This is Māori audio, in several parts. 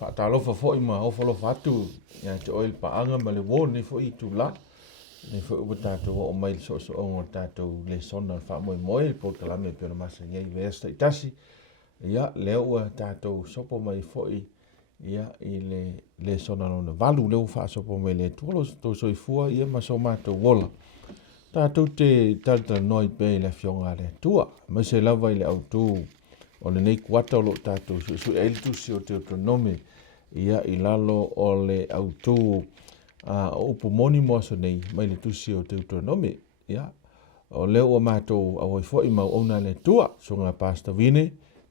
Whaatalofa fo I ma hofalofa atu, ia te oil paanga ma le wō ni fo I tu la. Ni fo upa tātou o mai so ongo tātou le sona wha moi moi, po kalame pēra masa iei vesta I tasi. Ia leo ua tātou sopo mai fo ia I le sona lona valu leo wha sopo mai le tuolo tō soifua ia ma so mātou wola. Tātou te tata noi pē le fionga le tua, ma se lava I le au tū. O le nei kuata o lo tātou su eltusi o te autonomi ia I lalo o le autu o upo moni moaso nei mai le tusi o te autonomi ia o leo o mātou a waifo I mau ona le tua so ngā pasta vine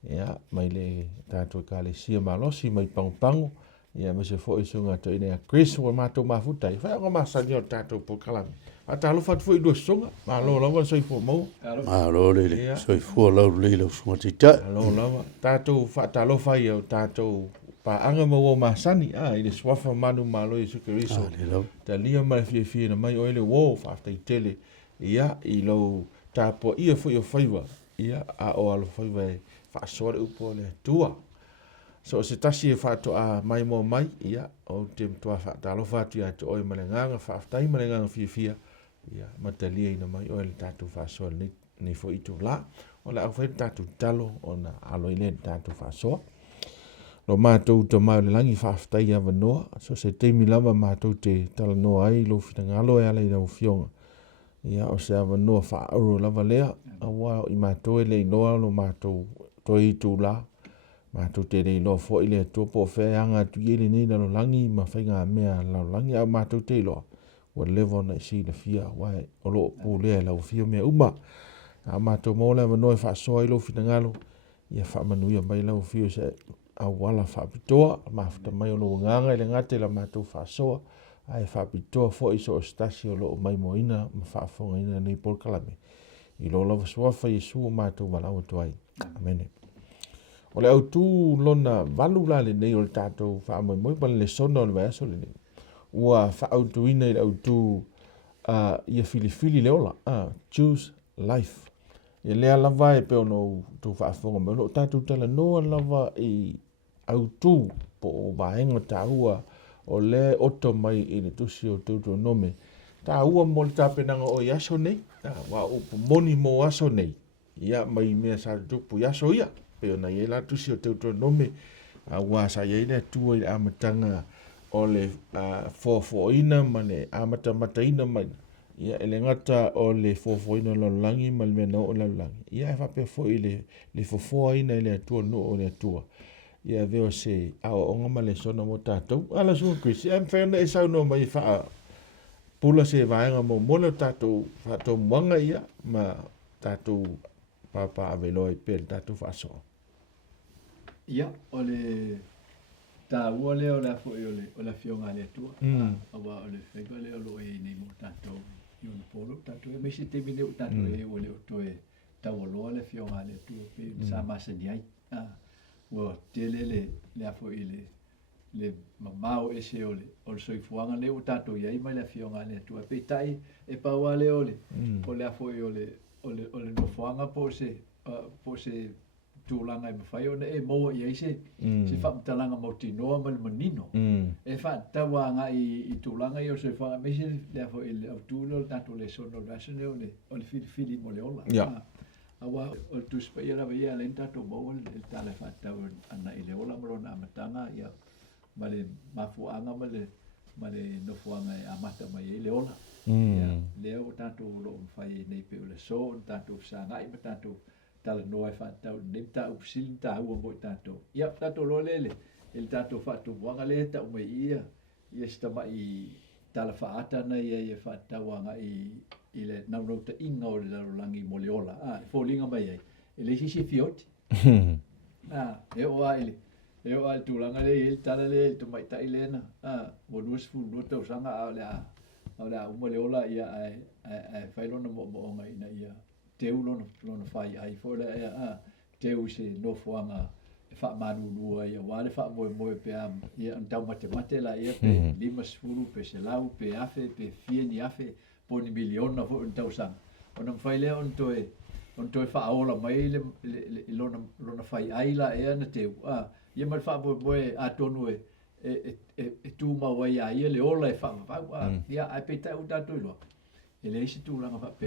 ia mai le tātou ka le sia malosi mai pangu ia me se fo I so ngā to ine a Chris o mātou mafutai whai o masani o tātou po kalami a tālo fatu fo I dua songa ma lo lawa so I fo mau ma lo le so I fo lau le lau sunga tita lo lawa tātou tālo fai o tātou pa anga mo o masani I le swafa manu malo I sukeriso ta lia mai fie na mai oile wo fa tele ia I lo tapo ia fo I faiwa ia a o alo faiwa fa sore upo le tua so se tasi fa to a mai mo mai ia o te tua fa talo fa tu ia to o malenganga fa tai malenganga fie ia matalia ina mai o le tatu fa sore ni fo I tu la o la fa tatu talo ona alo ile tatu fa sore lo mātou te mai le langi whaafatai awa noa, so se teimi lava mātou te tala noa ai, lo whina ngalo e ala I rau fionga. Ia o se awa noa whaauro lava lea, awa I mātou e lei noa lo mātou toi I tū la, mātou te rei noa fo I lea tuapo o whea anga tu iele nei lo langi, ma whainga mea lau langi, au mātou te loa, wa levo na isi na fia, wai o lo pō lea lau fia mea uma. A mātou mōle awa noa whaasoa I lo whina ngalo, ia whaamanuia mai lau fia se a wala whaapitoa, mafuta mai o lo nganga I le ngate la mātou whaasoa, ai whaapitoa fo I so o stasi o lo mai moina, ma whaafonga ina nei Paul Kalame. I lo lava suafa Yesu o mātou walau tuai. Amene. O le au tū lona valu la le nei o le tātou whaamoi moi, pala le sona o le vaiaso le nei. Ua whaautu ina I le au tū ia filifili le ola, choose life. Ia lea lava e peo no tū whaafonga mai, lo tātou tala noa lava I au tū po o vaenga tāua o le oto mai I le tusi o tūtu nome. Tāua mo le tāpenanga o yaso nei, wa upo moni mo aso nei. Ia mai mea sa tupu yaso ia, peo na ia la tusi o tūtu nome, wa sa ia ina tua I amatanga o le fofoina ma le amatamata ina mai. Ia ele ngata o le fofoina lo langi ma le mena o le langi. Ia e whape fo I le fofoina I le atua no o le atua. Ia veo se ao onga ma le sona mo tātou. Ala sunga Chris, ia mwhena e sau no mai wha pula se vaenga mo mona tātou whatou mwanga ia ma tātou papa aveloi pēr tātou whaasoa. Ia, o le tāua leo la fo o le fionga le atua. Awa o le whaiva leo lo e nei mo tātou iona polo. Tātou e mesi te mine o tātou e o le o toe tau aloa le fionga le atua pe sa masa ni ai. Ua tele le afo I le mamao ese o le soifuanga le o tātou iai mai le fionga le atua. Pe tai e paua le o le afo I o le nofuanga po se tūlanga I mawhai o e moa I aise se whaamtalanga mo tinoa ma le manino. E whaatawanga I tūlanga I o soifuanga mesi le afo I le autūle o tātou le sono rasone o le filifili mo le ola. Awa o tuspa ia lava ia le tātou mau le tala whaatau ana I le ola marona amatanga ia ma le mafuanga ma le nofuanga e amata mai I le ola. Leo o tātou lo mwhai nei pe o le so, o tātou whangai ma tātou tala noa e whaatau nei tātou pisili tāua mo I tātou. Ia tātou lo lele, e le tātou whaatau wanga le tau mai ia stama I tala whaata na ia e whaatau anga I le naunauta inga o le larolangi mo le ola. Fōlinga mai ai. E le sisi fioti. E oa ele. E oa le tūlanga le ele tala le ele tumai tai lena. Monuas funua tau sanga au le a uma le ola ia whailona mo onga ina ia teu lona whai ai. Fōle ia teu se nofuanga e wha manunua ia wale wha moe pe ia antau mate la ia pe 5 pe se lau pe afe pe fieni afe poni miliona fo tau sang. Ona mfaile on toe wha aola mai le lona whai ai la ea na teu. ia mal fa boe a tonu e tu ma wa ia le ola e fa ia ai peta u tato lo e le si tu langa fa pe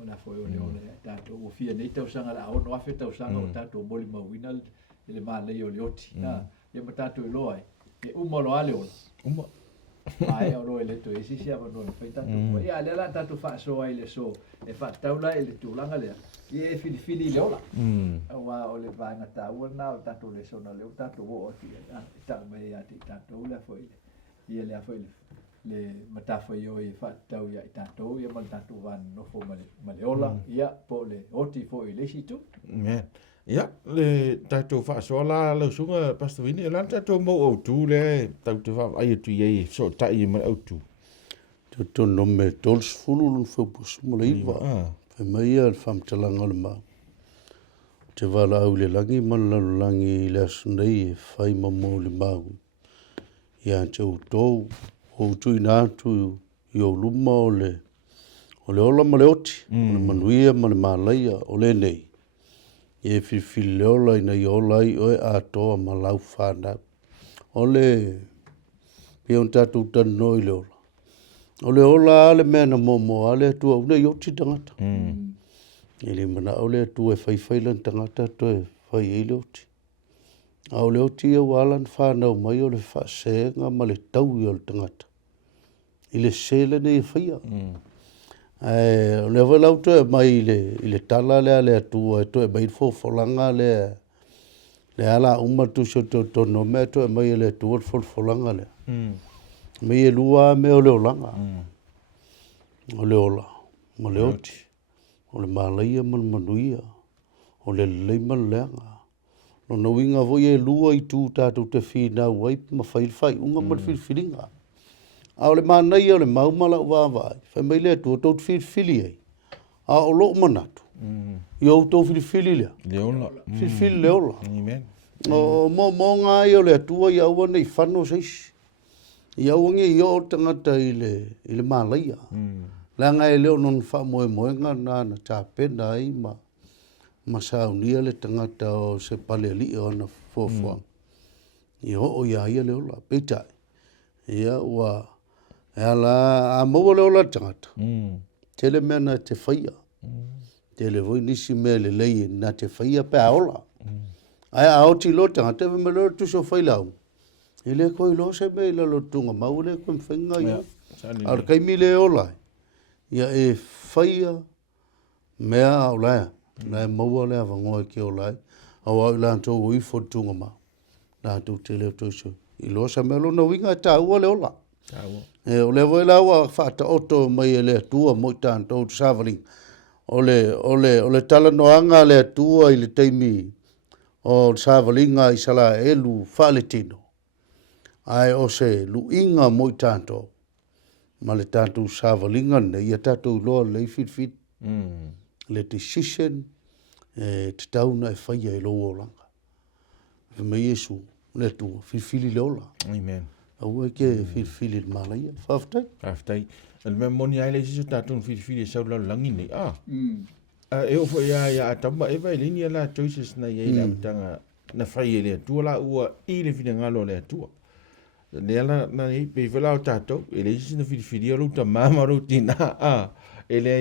ona foi o le ola tato o fia nei tau sanga la o no afe tau sanga o tato moli ma winal le ma le o le oti ia ma tato i loa e uma lo ale ola uma ai o le to isi sia no fa tato ia le la tato fa so ai le so e fa tau la le tu langa le ia e fili le ola wa o le vanga ta o na o tato le so na le tato o ti ta me ia ti tato la foi ia le foi le mata foi o e fa tau ia tato ia mal tato van no fo male ola ia po le oti foi le si tu ia le tato fa so la le sunga pastovini la tato mo o tu le tato fa ai tu ye so ta i ma o tu to no me tols fulu fo pus mo le iwa pe mai al fam talanga le ma te wala au le langi man langi le asnei fai ma mo le mau ia te utou o tu ina tu yo luma o le ola ma le oti o le manuia ma le malaia o le nei e fil le ola ina i ola i oe a toa ma lau whana o le pe on tatu tano i le ola o le ola ale mea na momo ale tua una i oti tangata e le mana o le tua e fai lan tangata to e fai e le oti a o le oti e walan whana o mai o le whasenga ma le tau i o le tangata i le sele ne e fai o le walau to e mai i le tala le ale atua e to e mai folanga le ala uma tu so to no me to e mai le tu folanga le me e lua me o le olanga o le ola mo le oti o le malaia mo le manuia o le leima leanga no no winga vo e lua i tu tatu te fina wai ma fai unga mo filinga a o le manai o le maumala wa vai fai mai le tu to fili ai a o lo manatu yo to fili le ola fili le ola amen o mo nga i o le tua ia ua nei whano seis ia ua nge i o tangata i le malaia la nga e leo non wha moe nga na ta pena ai ma saunia le tangata o se pale li o na fofua i o ia ia le ola peta ia ua ala a mo le ola tangata tele mea na te whaia tele voi nisi mea le lei na te whaia pe a ola ai a oti lo tangata me lo tu so whailau ele ko lo se me lo tunga mau le ko whenga ia ar kai mi le ola ia e whaia mea ola na maua le avangoa ki ola a wau la to ui fo tunga ma na tu tele to so i lo se me lo na winga ta ua le ola e o le voi la wa fata oto mai le tua mo tanto traveling o le tala noanga le tua i le taimi o traveling i sala elu faletino ai o se lu inga mo tanto ma le tanto traveling ne ia tato lo le fit le decision te tauna e faia i lo olanga me yesu le tua fili le ola amen au ke fili malaia faftai el me moni ai le si tatun fili sa la langi ni e o foi ya tamba e vai linia la choices na ye la tanga na fai le tu la ua i le fina ngalo le tu le la na i pe vela o tato e le si na fili o luta mama rutina e le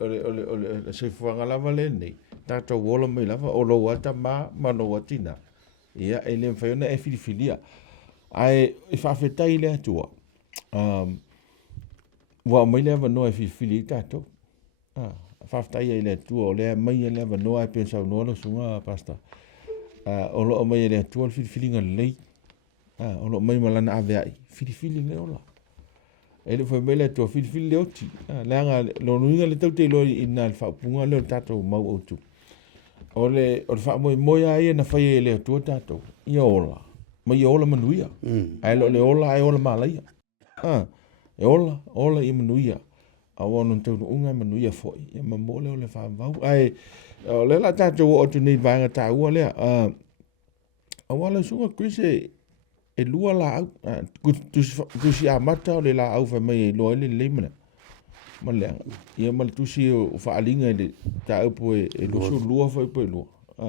o se fuanga la vale ni tato wolo me lava o lo wata ma no watina ia e le fai na e filia ai e fa fetai le atua wa mai le va no e fili tato fa fetai le atua le mai le va no e pensa no lo sunga pasta o lo mai le atua fili ngai o lo mai malana ave ai fili le ola ele foi mai le atua fili le oti le nga lo nuinga le tau te lo ina al fa punga le tato mau o tu o fa mo ai na fa le atua tato ia ola mai ola manuia ai lo le ola ai ola malaia e ola i manuia a wono te unga manuia foi e ma mole o le fa vau ai le la tato o tu nei vanga ta ua le a wala sunga krise e lua la tu si amata o le la au fa mai lo le mana ma le ia ma tu si o fa alinga le ta po e lo su lua foi po lo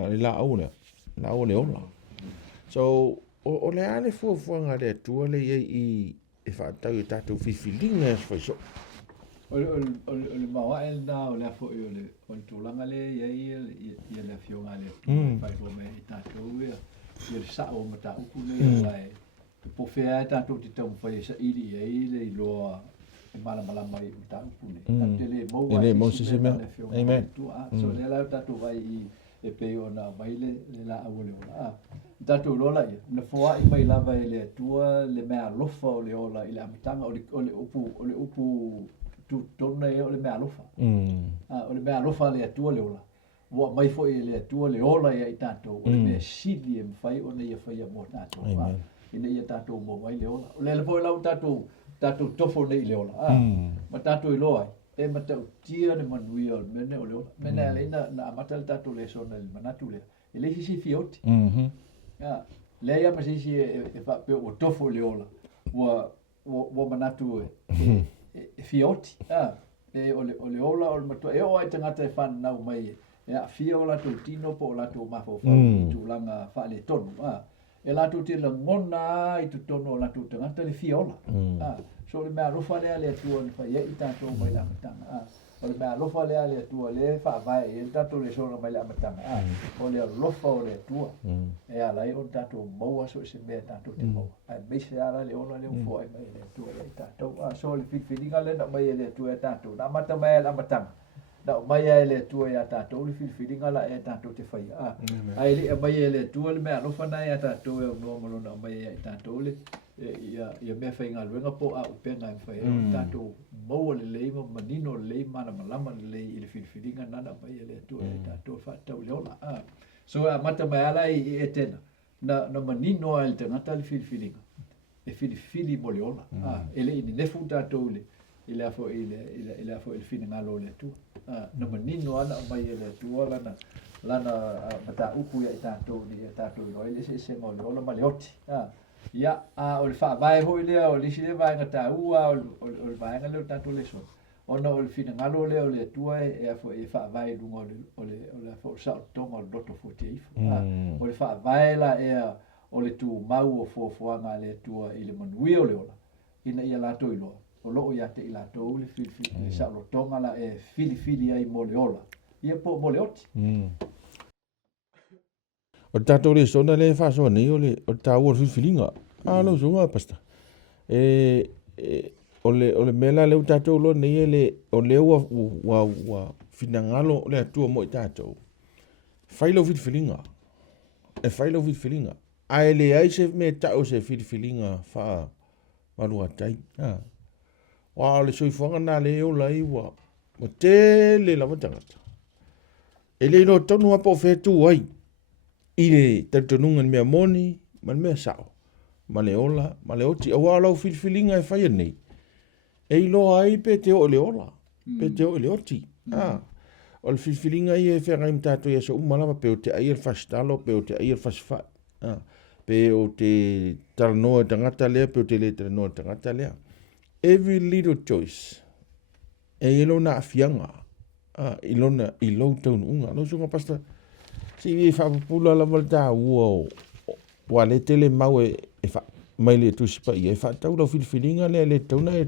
le la au le ola So o le ale fuafuaga le atua le iai i faatau i tatou fifiliga e faiso ole mawae na ole fo ole tulaga le ia le afioga le fai fo me tatou ia le sa o mata upu le lai po fea tatou te tau fai sa ili ia le loa e mala mai ta upu le tele mo ele mo se me amen so le la tatou vai e pe ona mai le la ole ola tatou lola ia na foa i mai lava le tua le mea lofa o le ola i le amatanga ole upu tu tona e ole mea alofa. Ole mea alofa le atua le ola. Wa mai fo e le atua le ola ia i tatou. Ole mea sidi e mwhai ona ia whai a mo tatou. Ina ia tatou mo mai le ola. Ole le po e lau tatou tofo nei le ola. Ma tatou i loa e ma tau tia ne manuia o mene o le ola. Mene a leina na amata le tatou le sona le manatu le. E le hisi fioti. Le ia ma sisi e whapeo o tofo le ola. Wa manatu e fioti e ole ola o matua e o ai tangata e whan nau mai e a fia o lato tino po o lato mafo whau tu langa whaale tonu e lato te la ngona i tu tono o lato tangata le fia ola so le mea rofa lea le atua ni whai e i tato mai la matanga o le mea rofa lea le atua le wha vai e tato le sona mai la matanga o le rofa o le atua e a lai o tato maua so se mea tato te maua ai meise ala le ola le ufo ai mai le atua le tato so le whiwhiringa le na mai le atua e tato na mata mai la matanga na mai ai le atua e tato le whiwhiringa la e tato te whai ai le mai le atua le mea rofa na e tato e o nomolo na mai e tato le ia mea whai ngā luenga po a upenga e whai tato maua le leima manino le leima na malama le lei i le whiwhiringa nana mai le atua e tato whatau le ola so a mata mai ala i e tena na manino ai le tangata le whiwhiringa e whiwhiri mo le ola e le ini nefu tato le i le afo i le whiwhiringa lo le atua na manino ana mai le atua lana mata upu ia i tato ni e tato i roi le se mo le ola ma le oti ia o le whaavae hoi lea o lisi le vaenga tā ua o le vaenga leo tato le so ona o le fina ngalo lea o le atua e afo e whaavae lunga o le afo o sao tonga o le loto 48 o le whaavae la ea o le tu mau o fuafuanga le atua i le manui o le ola ina ia lato i loa o loo ia te i lato le sao lo tonga la e fili ai mo le ola ia po mo le oti o tatou le sona le whasoa nei o tāua whiwhiringa. Alo sunga pasta. O le mela leu tatou lo nei o leu wa finangalo le atua mo i tatou. Whailo whiwhiringa. E whailo whiwhiringa. Ai le ai se me tau se whiwhiringa wha marua tai. Wa le soifuanga na le o lai wa mo te le lava tangata. E le no tonu apa o whetu ai. I le tautanunga ni mea moni, ma ni mea sao. Ma le ola, ma le oti. A walau whiwhiringa e whaia nei. E ilo ai pe te o le ola. Pe te o le oti. O le whiwhiringa i e whenga im tātou ia sa umalawa pe o te aia whastalo, pe o te aia whaswha. Pe o te taranoa tangata lea, pe o te le taranoa tangata lea. Every little choice. E ilo na afianga. Ilona, ilo taunu unga. No sunga pasta... Si vi whapapula la malta ua wa le tele mau e mai le tusipa i e whatau lau whiwhiringa le tauna e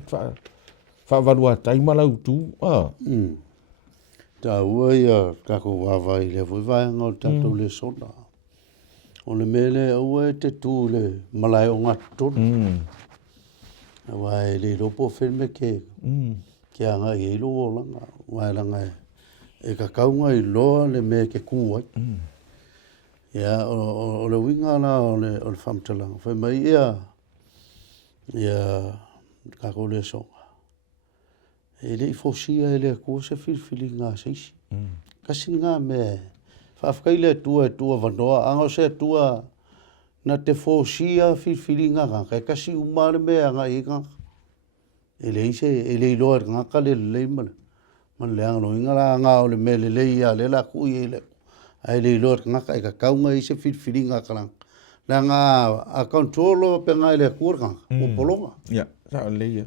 whawarua taimala utu. Tā ua ia kako wawai le vuivaenga o tātou le sona. O le mele ua e te tū le malai o ngā tonu. Wa e le ropo whenme ke anga i ilo o langa. Wa e langa e ka kaunga i loa le me ke kuai. Ia o le winga la o le whamtalanga. Whai mai ia kako le songa. E le i fosia e le kua se whiwhiri ngā seisi. Kasi ngā me whawhkai le tua wanoa. Anga se tua na te fosia whiwhiri ngā ngā. Kasi umare me anga i ngā. E le i loa ngā ka le leimana. Man le anga no ingala nga o le mele le ia le la ku i le ai le lor nga ka ka kaunga i se whiwhiringa kalang la nga a controlo pe nga le kurga o polonga ya sa le ia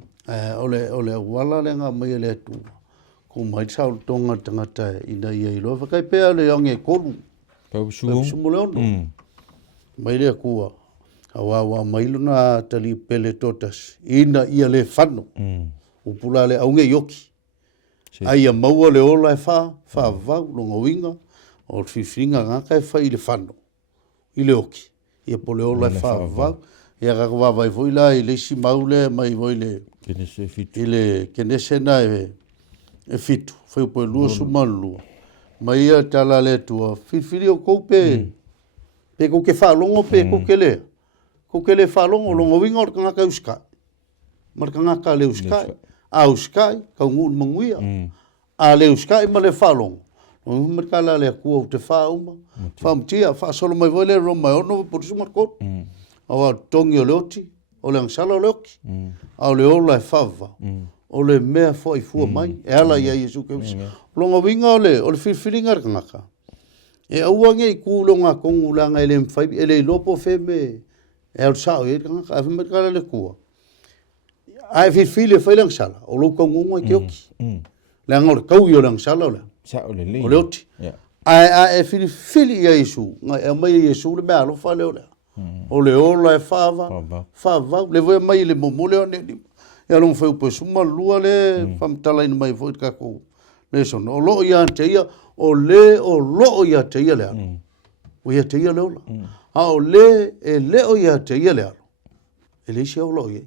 o le wala le nga mai le tu ko mai sao tonga tangata ina ia i lo fa kai pe le yong e kolu pa sumo le mai le kua awa mailo na tali pele totas ina ia le fano upula le aunge yoki ai maua le ola e fa vau longa winga o fifinga ngaka e fa i le fano i le oki ia po le ola e fa vau ia ka wa vai foi la i le si maule mai voi le ile kenese na e fitu foi po lu su malu mai ia tala le tua fifili o kope pe ko ke fa longo pe ko ke le fa longo longo winga o ngaka uska mar ngaka le uska a uska ka ngun manguia a le uska ma le fa longo o merkala le ku te fa uma fa mtia fa solo mai voi le roma ono por su marco o tongi o loti o le sala loki o le ola fava o le mea foi fu mai e ala ia Yesu ke longa winga o le filinga ngaka e auange I ku longa kongulanga ele mfai ele lopo feme e al sao e ngaka a merkala le ku ai fili foi lang sala o lo kongunga ke oki le ngor kau yo lang sala le o le oti ai e fili ia Yesu ngai mai Yesu le mea lo fa le o le ola e fava le voi mai le momole o ne ia long foi po suma lua le famtala ina mai foi ka ko le son o lo ia te ia o lo ia te ia le o ia te ia le ola a o le o ia te ia le ele si o lo ia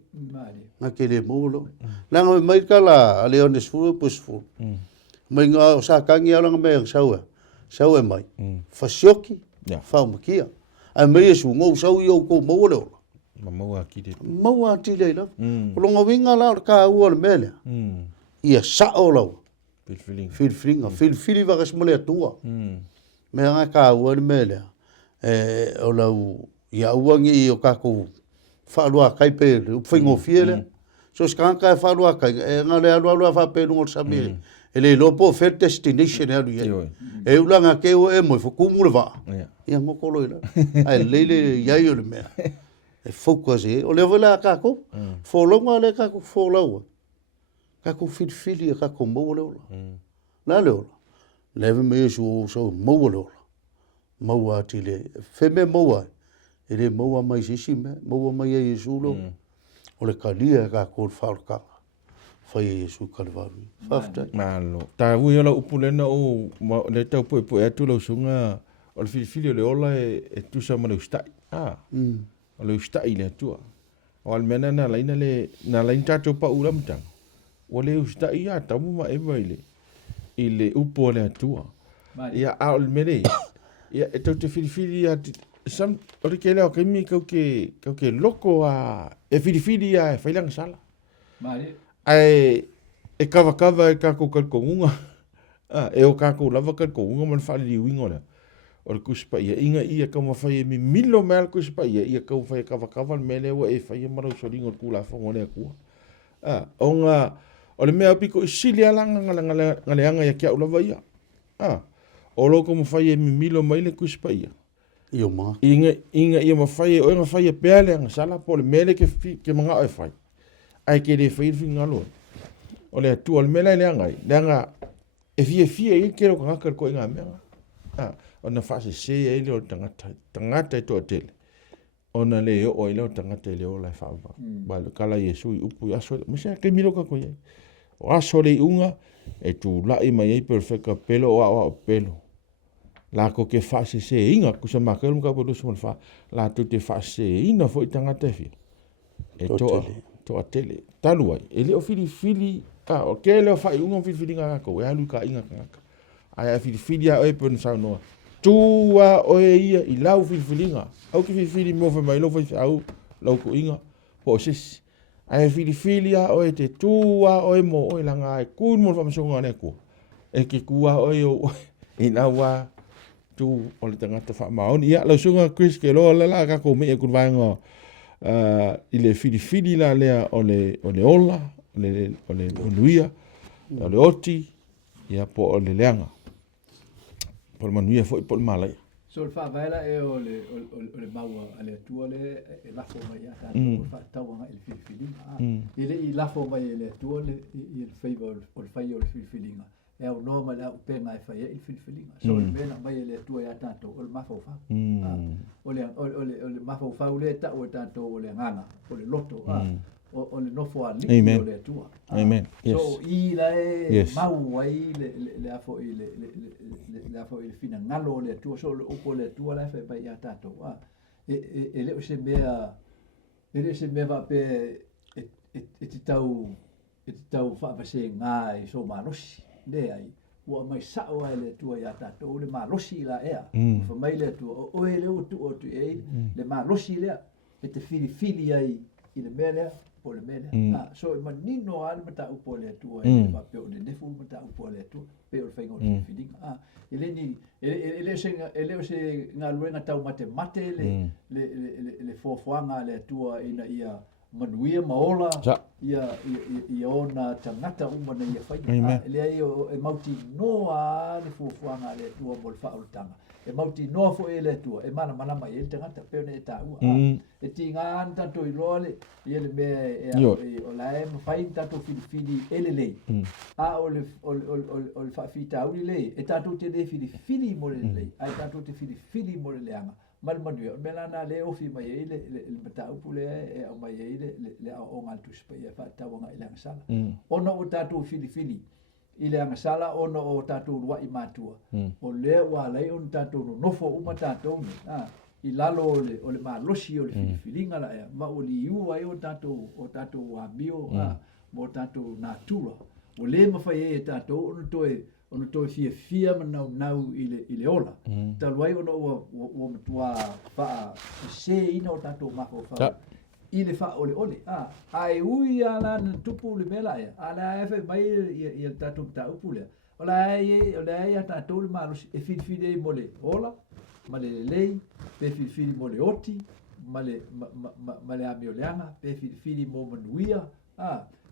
na ke le molo la mai ka la le on sfu po sfu mai nga sa kangi ala nga saua mai fasioki fa makia ai mai Yesu ngou sau yo ko mo le mau ati le la longa winga la ka u le mele ia sa o lo fil va res mole tua me nga ka u le mele o la ia uangi o ka ko fa lo kai pe fingo fiele so skanka fa lo kai nga le lo fa pe no sabe ele lo po fer destination e ulanga ke o e mo fo kumule va ia mo ko lo ila ai lele ia yo le me e focus e o le vola ka ko fo longa le ka ko fo lo ka ko fili ka ko mo lo la lo le me so mo lo mo ati le fe me mo ele mo mai sisi me mo mai Yesu lo o le kalia ka ko fa ka fa Yesu Calvary fafta malo ta ui ola upulena o le tau po atu lo sunga o le fili le ola e tu sa ma le ustai o le ustai le tua o al mena na lain tato pa ura mtang o le ustai ya tamu ma e mai le upo le tua ia al mene ia e tau te fili ya sam o le kele o kemi kau ke loko a e fili ya e failang sala ai e kava e kako kalkongunga e o kako lava kalkongunga man fali di wingo le o le kuspa ia ka mafai mi milo mal kuspa ia ka fai kava mele o e fai maro solingo kula fongo le ku onga o le mea piko silia langa ngaleanga ia kia ulava ia o loko mafai mi milo mai le kuspa ia io ma inga ia mafai o nga fai pele nga sala po le mele ke manga e fai ai ke le fai finga lo o le tu al mele le anga e fie i ke ro ka ko inga me ona fase se e le o tangata to tele ona le o ile o tangata le o la fa ba le kala Yesu i upu aso me se ke miro ka ko ye o aso le unga e tu la i mai perfecta pelo o pelo la ko ke fase se inga ku se makel ka po so fa la tu te fase ina fo tangata fi e to tele taluai ele o fili o ke le fa unga fili nga ko e alu ka inga ka ai fili a e pon sa no tua o ia i lau filinga au ki fili mo fa mai lo fa au lau ko inga po sis ai filia o te tua o mo o langa e ku mo fa msonga ne ku e ki kua o i nawa tu o le tangata fa maon ia la sunga Chris ke lo la ka ko me e ku vanga i le fili la le o le ola o le luia o le oti ia po o le leanga por manuia foi por malai so le fa vaila e o le maua ale tua le e la fo mai ata fa tawa il fili ile i la fo mai le tua le il favor o le fai o le fili e au no ma la pe ngai fa e filifilinga so le mena mai le tua ya tato o le mafofa o le mafofa o le ta o tato o le nganga o le loto o le nofo ali o le tua amen so I la e mau ai le afo I le afo I fina ngalo le tua so o le tua la fa pa ya tato e le se mea va pe e te tau whaapase ngai so malosi le ai ua mai sao ai le tua ya tatou le malosi la ea fa mai le tua o e le o tu e le malosi lea e te fili ai I le mea lea po le mea lea so ma nino ale mata upo le tua e fa pe o le nefu mata upo le tua pe o le whaingo te filinga ele ni ele se nga luenga tau mate le fofoanga le tua ina ia manuia maola ia ona tangata umana ia whai ele ai e mauti noa le fuafuanga le tua mo le whaolutanga e mauti noa fo e le tua e mana mai e le tangata peone e tāua e tinga tato I loa le ia le mea o la e mawhai tato filifili ele lei o le whaafitauli lei e tato te le filifili mo le lei ai tato te filifili mo le leanga mal manuia me lana le ofi mai e le mataupu le e au mai e le o ngaltu spa ia fa tawanga I le ngasala ona o tatu filifili I le ngasala ona o tatu rua I matua o le wa lai on tatu nofo uma tatu I lalo o le malosi o le filifilinga la ea ma o li u ai o tatu wa bio mo tatu natura o le mawhai e tatu ono toi fia nau I le ola taluai ono o matua faa se ina o tato mako faa I le faa ole ai ui ala na tupu le mela e ala e fe mai I tato mta upu le ola e tato le malos e fide mo le ola ma le lei pe fide mo le oti ma le amio leanga pe fide mo manuia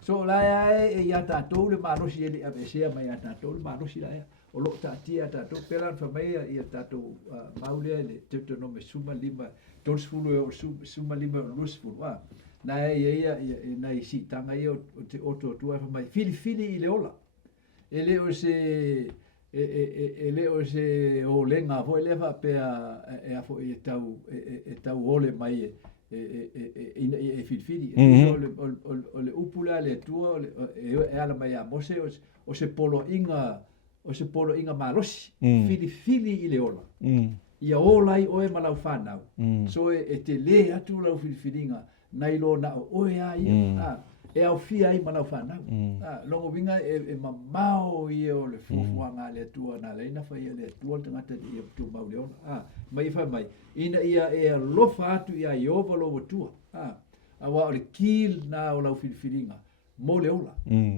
so la e ya tatou le malosi ele avesea mai ya tatou le malosi la o lo tatia tatou pela fa mai ya tatou maule le te no me suma lima dos fulu suma lima lus fulu na ia na isi tanga ia o tua fa mai fili le ola ele o se o lenga fo ele fa pe e fo e tau ole mai e filfili o le upula le tua e ala mai a mose o se polo inga malosi filifili I le ola ia ola I oe malau whanau so e te le atu lau filifilinga nai lo na oe a ia e au fia I malau whanau longo winga e mamao I o le fuafuanga le tua na leina whai le tua tangata I tu mau le ola mai whai mai ina ia e lofa atu ia I ova lo tua awa o le kil na o lau filifilinga mo le ola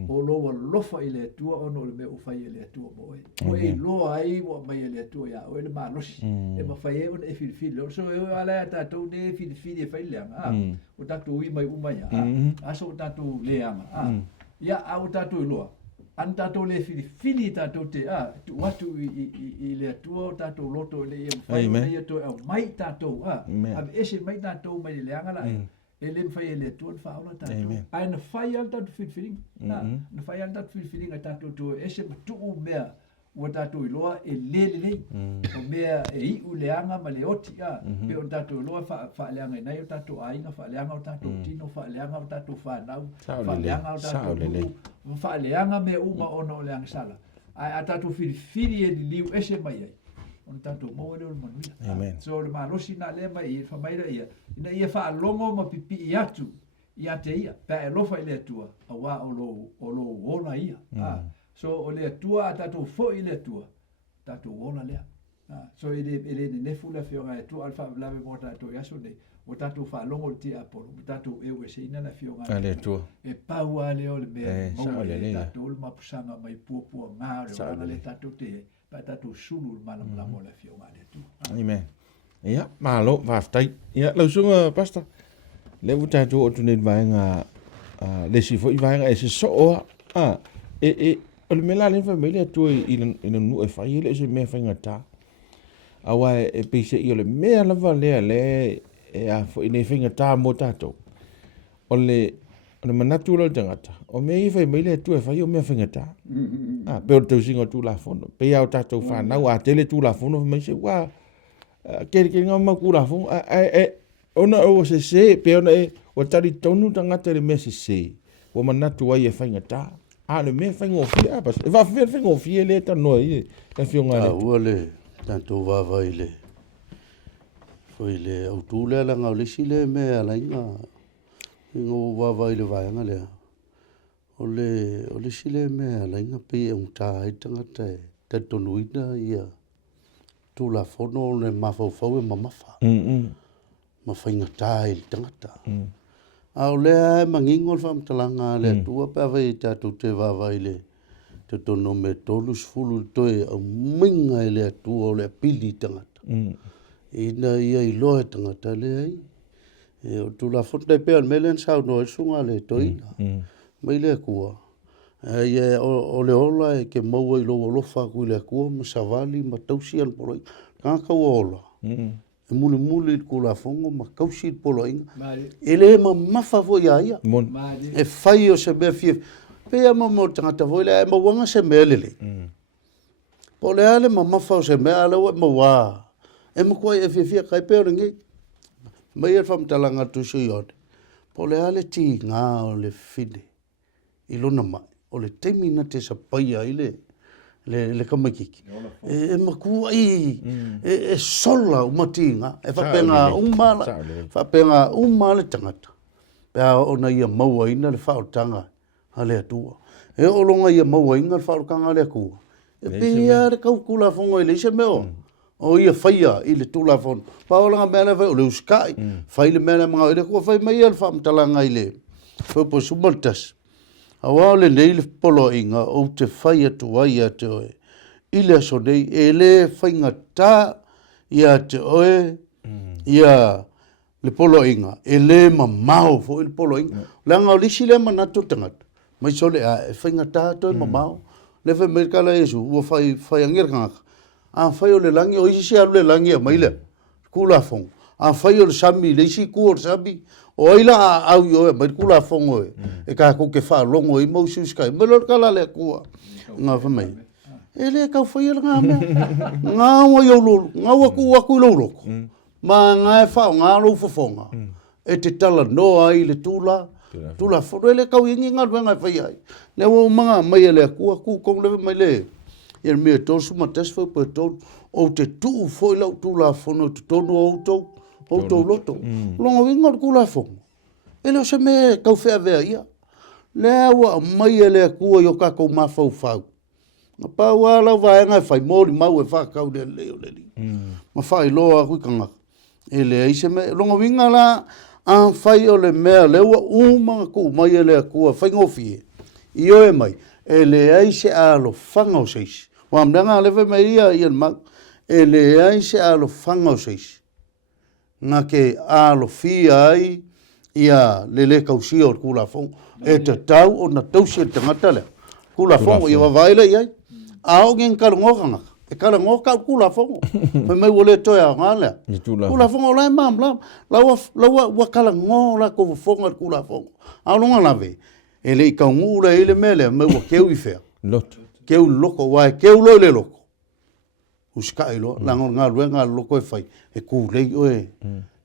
o lo lofa I le tua ono le me ufai le tua mo o e lo ai o mai le tua ia o le malosi e ma fai e filifili so e ala tatou ne filifili e fai leanga o tatou I mai umaya aso tatou leanga ia au tatou loa an tatou le filifili tatou te tu watu I le tua tatou loto le ia fai ia to mai tatou ab ese mai tatou mai leanga la ele fai le tua fa ola tatou ai na fai al tatou filifili na fai al tatou filifili tatou to ese tu mea o tatou loa e le o mea e I u leanga ma le oti pe o tatou loa fa leanga nei o tatou ainga fa leanga o tatou tino fa leanga o tatou fa nau fa leanga o tatou fa leanga me uma ono leanga sala ai a tatou filifili e liu ese mai ai on tatou mo le manuia so le malosi na le mai fa mai ina ia fa longo ma pipi I atu ia te ia pa e lofa I le tua awa o lo ona ia so o le tua tatou fo I le tua tatou ona lea so ele ne fula fionga e tua alfa lave mo tatou yaso nei o tatou fa longo le tia apolo o tatou e se ina na fionga le tua e paua le o le mea mo le tatou le mapusanga mai puapua ngā le tatou te pa tatou sulu malam mo le fionga le tua amen ia malo vaftai ia lausunga pasta le tatou o tune vaenga le si fo I vaenga e se so o le mela le fa mele tu I nu e fai le se me fa ngata awa e pese I o le mea lava le e a fo I ne fa ngata mo tatou o le ona manatu lo tangata o me fai mai le tu e fai o me fengata pe o te singo tu la fono pe ia o tatou fa na wa tele tu la fono me se wa ke nga ma ku la fono ona o se pe ona o tari tonu tangata le me se o manatu ai e fengata le me fengo fia pas e va fengo fia le ta no i e fionga le tanto va vai le foi le autula la nga le sile me ala inga ngo va vai le vai nga le ole sile me ala inga pe un ta itanga te tonu ina ia tu la fono le mafo fo e mamafa ma fainga tai tangata au le mangingol fam talanga le tua pa vai ta tu te va vai le te tono me tolus fulu toe au minga le tua le pili tangata ina ia i loe tangata le ai e tu la fonte pe al melen sa no sunga le toina mai le kua e o le ola e ke mau i lo fa ku le kua ma savali ma tausian por ka ka ola e muli ku la fongo ma kausi polo inga ele ma mafa vo ia e fai o se be fie pe ama mo tangata vo le ma wanga se melele po le ale ma mafa o se me ale o ma wa e mo ko e fie kai pe ngi mai e fam talanga tu so yot po le ale ti nga o le fide i lona ma o le temina te sa paia ile le kamakiki e maku ai e sola o matinga e fa penga umala tangata pe ona ia maua ina le fa tanga ale atua e o longa ia maua ina le fa kanga le ku e pe ia le kula fongo ile se meo o ia faia ile tula fon pa o longa mele o le uskai fa ile mele mga ile ko fa mai al fa talanga ile fo po subaltas awale leile polo inga o te faia tu ia te oe. Ile so dei ele fainga ta ia te oe ia le polo inga ele mamau fo il polo inga. Langa o lisi le manatu tangat. Mai so le a fainga ta to mamau. Le fe merkala esu o fai angir kanga. A fai o le langi o isi le langi a maile. Kula fong. A fai o le sami le isi ku o sami. O ila au yo mai kula fongo e ka ko ke fa longo i mo suskai me lo kala le ku nga fa mai ele ka foi nga me nga o yo lo nga wa ku lo ma nga fa nga lo fo fonga e te tala no ai le tula fo ele ka wingi nga nga fa ai le o manga mai ele ku ko le mai le e me to su ma tes fo pe to o te tu fo lo tula fo no to no auto Auto loto. Longa winga kula fo. Ele se me kau fe ave ia. Le wa mai ele ku yo ka ko ma fo fa. Ma pa wa la va nga fai mori mau e fa kau de le le. Ma fai lo a ku kanga. Ele ai se me longa winga la an fai o le me le wa uma ku mai ele ku fa ngofi. Io e mai. Ele ai se alo fanga o seis. Wa mdanga le ve mai ia ma. Ele ai se alo fanga o seis. Nga ke alo fia ai ia lele kausia o kula fong e te tau o na tausia tangata le kula fong ia wawaile iai ao gen kalongokanga e kalongoka kula fong mai wole toia ngale kula fong o lai mam lawa wakalango la ko fong kula fong ao longa lave ele kaungula ele mele mai wa keu i fea keu loko wa keu lo le loko uskai lo lango nga loko e fai e ku lei oe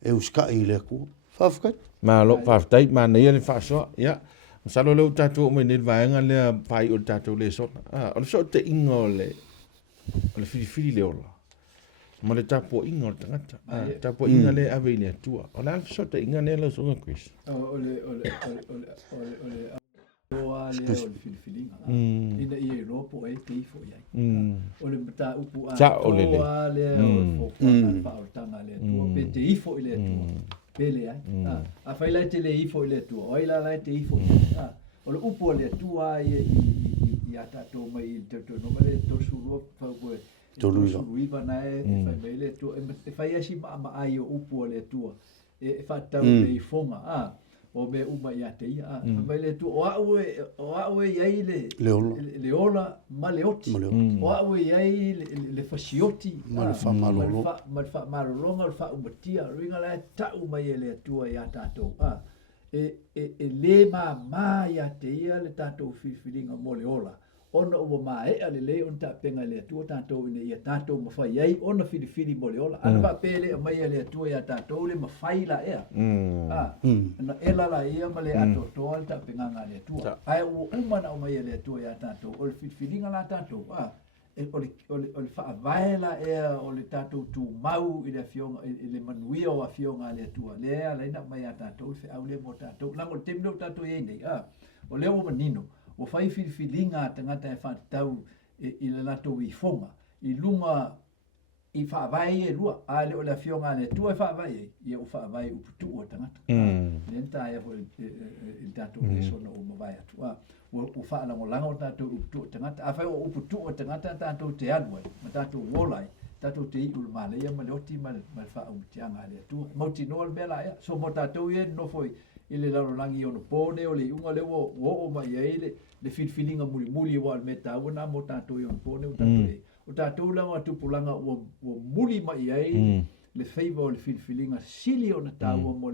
e uskai le ku fafkai ma lo faftai ma nei le faso ya salo le tatu me ne vaenga le pai o tatu le so o so te ingole o le fili le ola ma le tapo ingol tangata tapo ingale ave le tua o la so te ingane le so ngris ole filifilinga ina ia ropo e te ifo ia ole mata upu a ole o fa tanga le tu pe te ifo ile tu pele ai a fai la te le ifo ile tu oi la te ifo ole upu le tu ai i ata to mai te no male to suru fa ko to suru va na e fa mele tu e fai asi ma ai upu le tu e fa ta le ifonga o me uma ia te ia vai le tu o aue ia le ola ma le oti o aue ia le fasioti ma fa malolo ma fa malolo ma fa umatia ringa la ta uma ia le tua ia tato le ma ia te ia le tātou whiwhiringa mo le ola. Ona ua mae ale le on ta penga le atua tātou ina ia tātou mawhai ai ona whiwhiri mo le ola. Ana wa pele a mai le atua ia tātou le mawhai la ea. Na ela la ia ma le ato toa le ta penga ngā le atua. Ai ua umana o mai le atua ia tātou o le whiwhiringa la tātou. O le whaavae la ea o le tātou tū mau i le fionga, i le manuia o a fionga le atua. Le ea leina mai a tātou, le au le mo tātou. Lango le temino tātou e nei. O leo o manino. O whai whiwhiringa tangata e whātau i le lato i fonga. I lunga i whaavae e lua. A le o le fionga le atua e whaavae. Ia o whaavae uputu o tangata. Lenta e i tātou e sona o mawai atua. O whaalango langa o tātou uputu o tangata. A whai o uputu o tangata tātou te anuai. Ma tātou wolai. Tātou te iu le malea ma le oti ma le whaamutianga le atua. Mauti noa le mela ea. So mo tātou e no foi i le lalolangi o no pōne o le unga le o mai e le whiwhiringa muli wa le meta wana mo tātou i o no pōne o tātou e. O tātou langa tupulanga o muli mai e le whaiva o le whiwhiringa sili o na tāua mo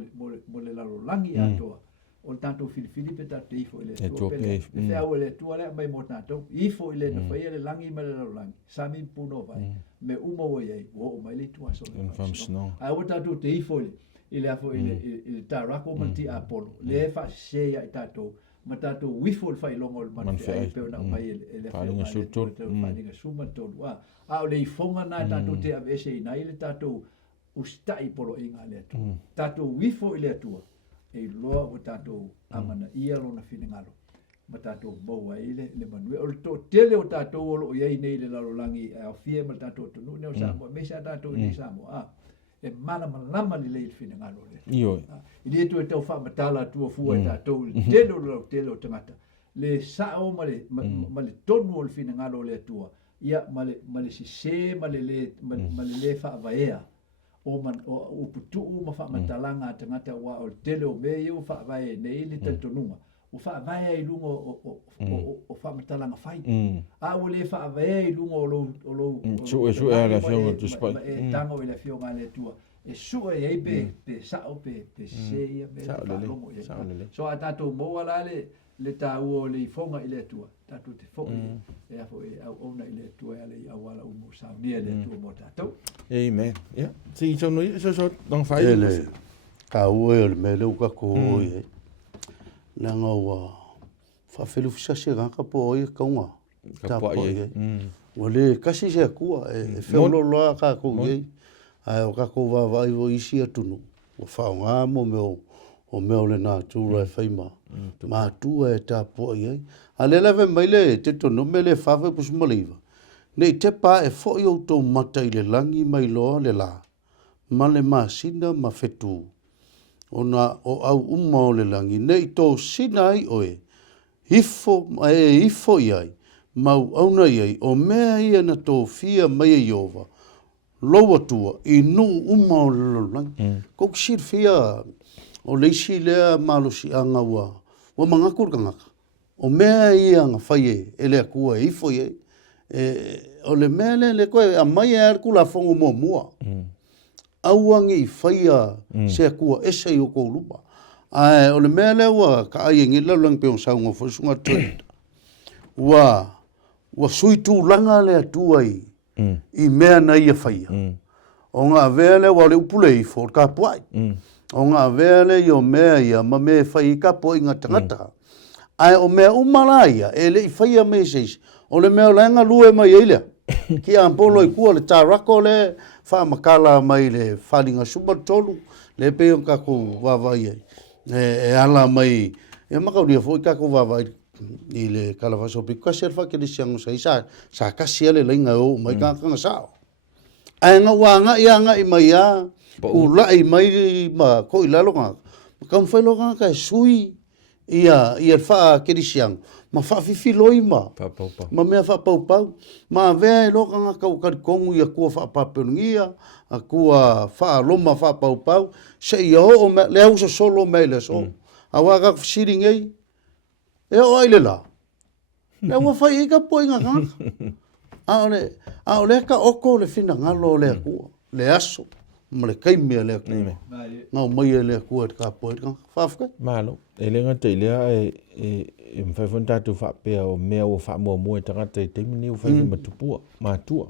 le lalolangi atoa. O tātou whiwhiri pe tātou ifo i le tua pele. Le whiau e le tua lea mai mo tātou. Ifo i le na whaia le langi ma le lalolangi. Sami puno vai. Me uma o e o mai le tua so. Ai o tātou te ifo i le afo i le tarako manti Apollo. Le fa seia i tātou. Ma tātou wifo le whailongo le manwhea i peo na mai e le whailonga le whainga sumatolu. A o le ifonga na tātou te avese i nai le tātou ustai polo inga le atua. Tātou wifo i le atua. E loa o tātou amana ia lo na whinengalo. Ma tātou maua i le manue. O le tō tele o tātou olo o iei nei le lalolangi a whia ma tātou tonu. Neo Samoa, mesa tātou i Samoa. E mana malama li leil whinengalo le. Iyo. I le tu e tau wha matala tua fua e tātou. Tele o tangata. Le sao ma le tonu o le whinengalo le atua. Ia ma le sise ma le le wha avaea. O putuu ma wha matalanga tangata wa o tele o me iu wha avae nei le tatonunga. O wha avae i lunga o wha matalanga whai. A o le wha avae i lunga o lo... Sue e la fionga tu spai. E tango i la fionga le tua. E sue e pe sao pe seia pe whalongo. So a tātou moa la le tāua o le ifonga i le tua. Tātou te fo e afo e au ona i le tua e le awala umo saunia le tua mo tātou. Amen. Ja. Si i tonu i, so dong whai. Ele, ka ue o le mele uka ko oi e. Nanga ua whawhilu fisasi ngaka po oi kaunga. Ka po ai. O le kasi se kua e whiololoa ka kou iei. Ai o ka kou wawai o isi atunu. O whaonga mo o meo le nā tūra e whaima. Mā tua e tā po iei. A le lewe maile te tono me le whawai pusumaliwa. Nei te pā e fo i o tō mata i le langi mai loa le la. Ma le mā sina ma whetu. O au umma o le langi. Nei tō sina ai oe. Hifo i ai. Mau auna i ai. O mea ia na tō fia mai e iova. Loa tua i nu umma o le langi. Kok sir fia o leisi lea malosi anga ua. Wa mangakur kangaka. O mea ia nga whaie e lea kua e ifo i ai. O le mele le koe a mai e ar kula fongo mua. Auangi i whaia se kua ese i o kou lupa. O le mele ua ka ai ngi laulang peong saunga fwosunga tuita. Ua sui tū langa le atua i mea na ia whaia. O ngā vele wa le upule i fōr ka puai. O ngā vele i o mea ia ma mea whai ka puai ngā tangata. Ai o mea umalaia e le i whaia me seis. O le mea lenga lue mai eilea. Ki ampolo i kua le tarako le whamakala mai le whalinga sumatolu. Le peo kako wawai ai. E ala mai. E makauria fo i kako wawai i le kalawasopi. Kasi alfa ke le siango sa kasi ale lenga o mai kakanga sao. Ai nga wanga i mai a. Ula i mai ma ko i lalo nga. Kam whailo nga kai sui. Ia wha ke le siango. Ma whawhiwhi loi ma. Ma mea whapau. Ma vea e loka ngā kau karikongu ia kua whapapenungia, a kua whaaloma whapau. Se ia ho o le hausa solo mei le so. A waka whasiring ei. E o aile la. Le ua whai ika poi ngā ngā. A o le ka oko le whina ngalo le kua. Le aso. ma le kai mea lea ku. Nei. Ngau mai e lea kua ka poe ka whawhaka. Malo, e lenga te lea e mwhaiwhan tātou whapea o mea o whamoa moe tangata e teimini o whaiwhan matupua, mātua.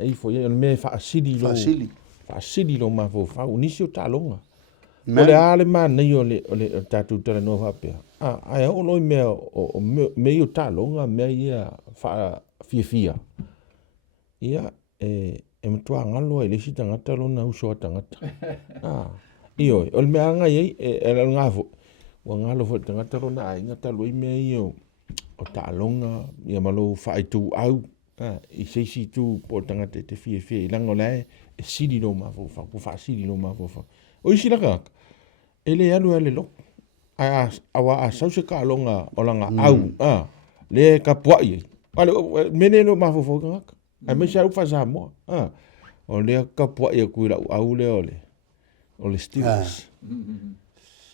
Ei fo ia, mea whaasiri lo. Whaasiri lo mawho whau, nisi o tālonga. O le ale mā nei o le tātou tala noa whapea. Ai o loi mea o mea o tālonga, mea ia wha fia. Ia, e matua ngalo e lesi tangata lona usoa tangata. Iyo, o le mea anga iei, e la ngafo. Wa ngalo fo tangata lona a inga talo i mea i o tālonga, ia malo whae tū au, i seisi tū po tangata te fia, i lango lai, e siri lo mafo, po wha siri lo mafo. O isi laka, e le alu le lo. Awa a sause ka alonga o langa au, le ka puai ei. Mene lo mafo fo kangaka. Ai me sa ufa sa mo. O le ka puai e kuila au le ole. O le Steelers.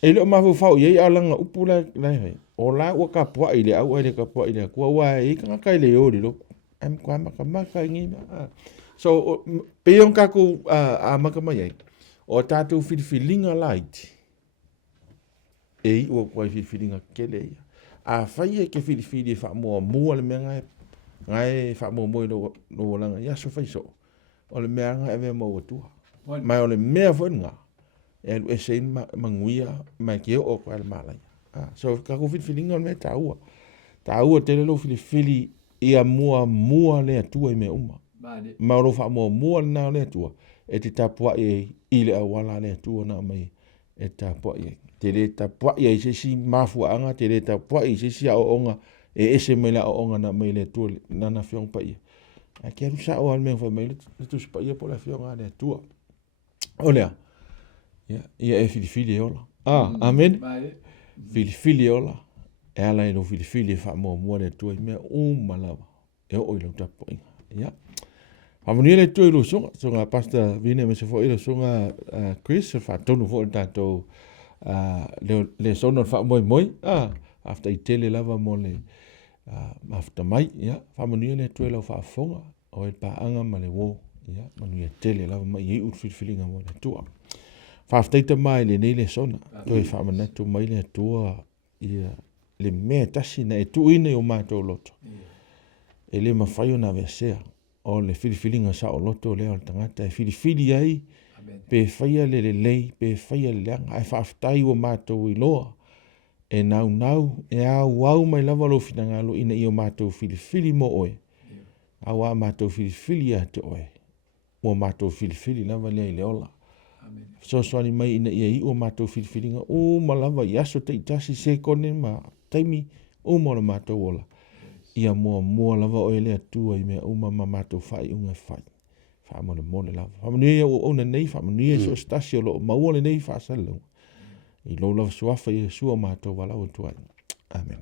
E le mafo fau ei alanga upula lai. O la ua ka puai le au le ka puai le kua ua e kangaka le ori lo. Am kwa maka ngi. So pe on ka ku a maka mai. O tātou whiwhilinga laiti. Ei ua kwa whiwhilinga kele ia. A whai e ke whiwhili wha mua le mea ngai wha mua lo langa. Ia so whai so. O le mea ngai e mea maua tua. Mai o le mea whanunga. E sein manguia mai ke o kwa le malai. So ka ku whiwhilinga le mea tāua. Tāua tele lo whiwhili ia mua le atua i mea uma. Ma lo wha mua na le atua. E te tapua i le awala le atua na mai e tapua i. Te le tapua i se si mafua anga, te le tapua i se si a onga e ese mai la onga na mai le atua na na fiong pa i. A kia rusa o almeng wha mai le tu spa i po la fionga le atua. O lea, ia e filifili e ola. Amen. Filifili e ola. E ala e no filifili e wha mua le atua i mea malawa. E o ilo tapua inga. Ia. Hamoni le tu ilo songa pasta vine me se fo ilo songa Chris fa tonu fo tato le sono fa moi after itele lava mo le after mai ya hamoni le tu ilo fa fonga o e pa anga ma le wo ya manu e tele lava mai e ut feelinga mo le tu fa after ite mai le nei le sona to e fa mana tu mai le tu ia le me tasi na e tu ine o mato loto e le mafai na vesea o le whiwhilinga sa o loto leo al tangata e whiwhili ai pe whaia le lei, pe whaia le leanga ai whaftai o mātou i loa e nau e au mai lava lo whinanga lo ina i o mātou whiwhili mo oe au a mātou whiwhili a te oe o mātou whiwhili lava lea i leola so soani mai ina i o mātou whiwhilinga o ma lava i aso te itasi se kone ma taimi o mo la mātou ola ia mua lava o ele atua i mea uma mamato fai unga fai. Wha mole lava. Wha manuia o ona nei, wha manuia so stasi o lo maua nei wha salunga. I lo lava suafa i sua mātou walau tuai. Amen.